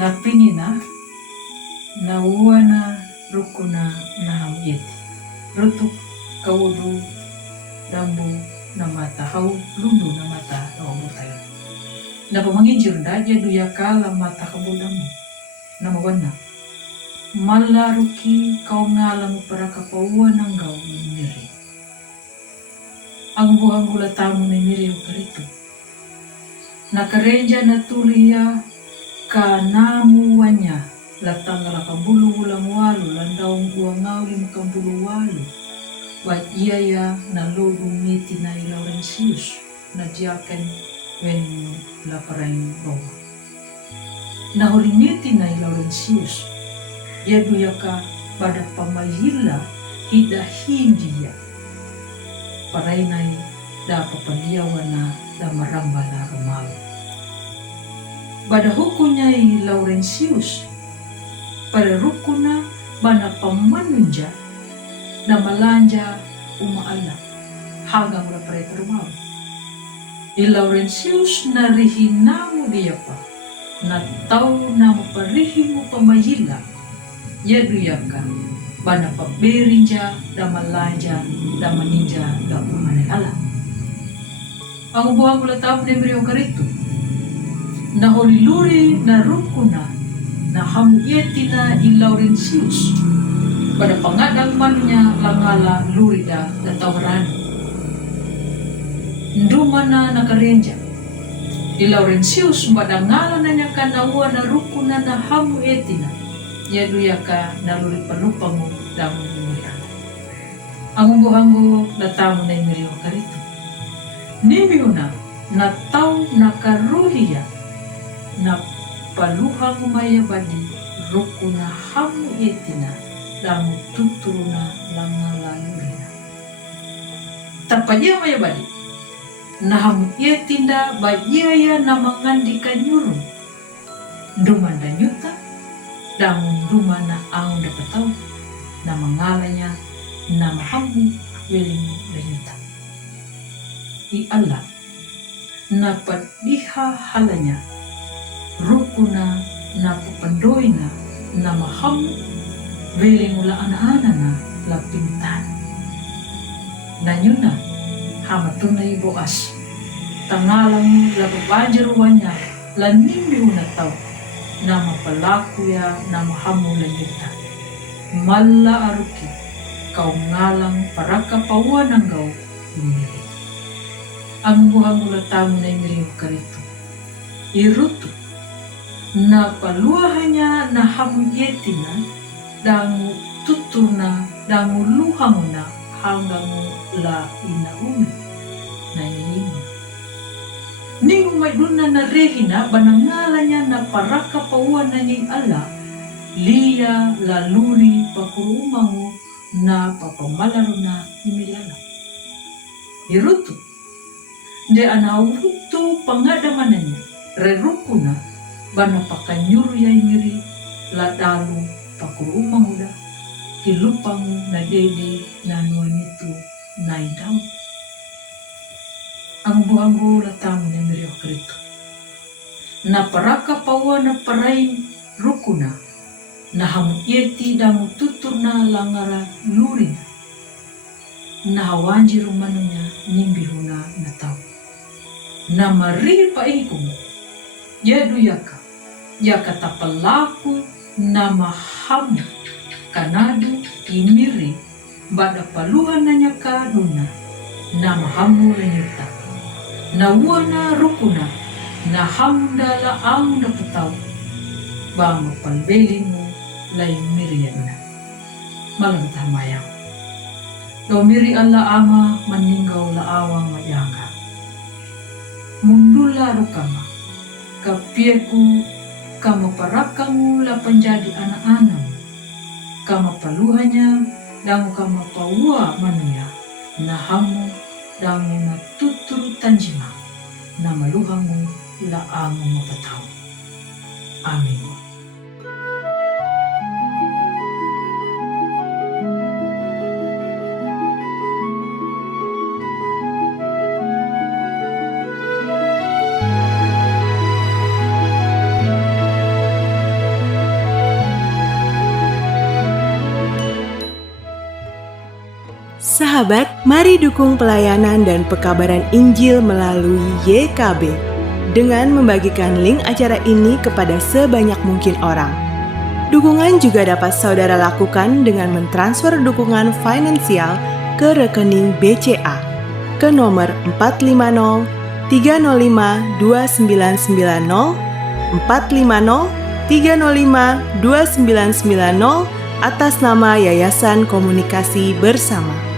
Napinina nauwana rukuna na hamyeti rutuk kawudu dambu na mata hau lundu na mata na tayo na pamangijir daja duya kala mata kabulamu na mawana malaruki kau ngalamu para kapauan ng gaw miri ang buhang gula tamu na miri ukarito nakareja na tuliya kanamuwanya latang lakabulu ulang walu landaung buang ngauli makambulu walu wat iya na lodu miti na Laurentius na diaken wen laparain roha na holimiti na Laurentius ya duyaka pada pamayila hida hindia parainay da papaliawan na da marambala rumalu pada hukunya Laurentius pada rukuna bana pamanunja na malanja umaala hanggang wala pareta rumaw. Laurentius na rihinamu diya pa na tao na maparihin mo pamayila yaduya ka bana pabirinja da malanja da maninja da umanala. Ang buhang wala tao na miriyo karito na holiluri na rukuna na hamyeti na Laurentius pada pangadang manunya langala lurida da tawarano ndumana nakarenja Laurentius pada ngala na niya kanawa na rukuna na hamyeti na yaduya ka na luri panupango damu murian ang buhango na tamo na imiriyo karito nimiuna na tau na karuhiya na paluhang mayabadi rukuna hamu etina damu tuturuna langalalurina. Tapanya mayabadi na hamu etinda bajaya na mangandika nyuru ndumanda nyuta damu ndumana ang dapataw na mangalanya na mahamu welimu danyuta. I Allah na padiha halanya rukuna na pupandoy na maham veling mula ana-ana na lapintan na yun na hamatunay boas tangalang lababajaruan niya lanimi na tao na mapalakuya na mahamulan yun mala aruki kau ngalang para kapawan ng gaw umiri ang buhang mula tao na imiri karito iruto na paluahannya na hamuyeti na dangu tutur na dangu luhang na hanggang la inaumi na iningo ningo may duna na rehina banangalanya na para kapawan na ning ala liya laluri pakurumango na papamalaro na imilala iruto de anauhuto pangadamananya rerukuna bana pakanyuru ya imiri ladalu pakurumang uda kilupang na dede na nuanito na indaw ang buhanggo latamu na imiri okrito na paraka pawa na parain rukuna na hamuyeti damu tutur na langara lurina na hawanji rumanunya nimbihuna na tao na mariri paikong yaduyaka yaka tapalaku na mahamu kanadu imiri bada paluhan na niya kaduna na mahamu renyuta na wana rukuna na hamdala ang naputaw ba mapalbeling mo lay miriyan na malagtamayaw do miri alla ama maninggaw laawang mayanga mundula rukama kapieku kama parakamu la penjadi anak-anak kama paluhanya dangu kama paua manuya na hamu dangu na tuturu tanjima na maluhamu la amu mapataw. Amin. Sahabat, mari dukung pelayanan dan pekabaran Injil melalui YKB dengan membagikan link acara ini kepada sebanyak mungkin orang. Dukungan juga dapat saudara lakukan dengan mentransfer dukungan finansial ke rekening BCA ke nomor 450 305 2990 450 305 2990 atas nama Yayasan Komunikasi Bersama.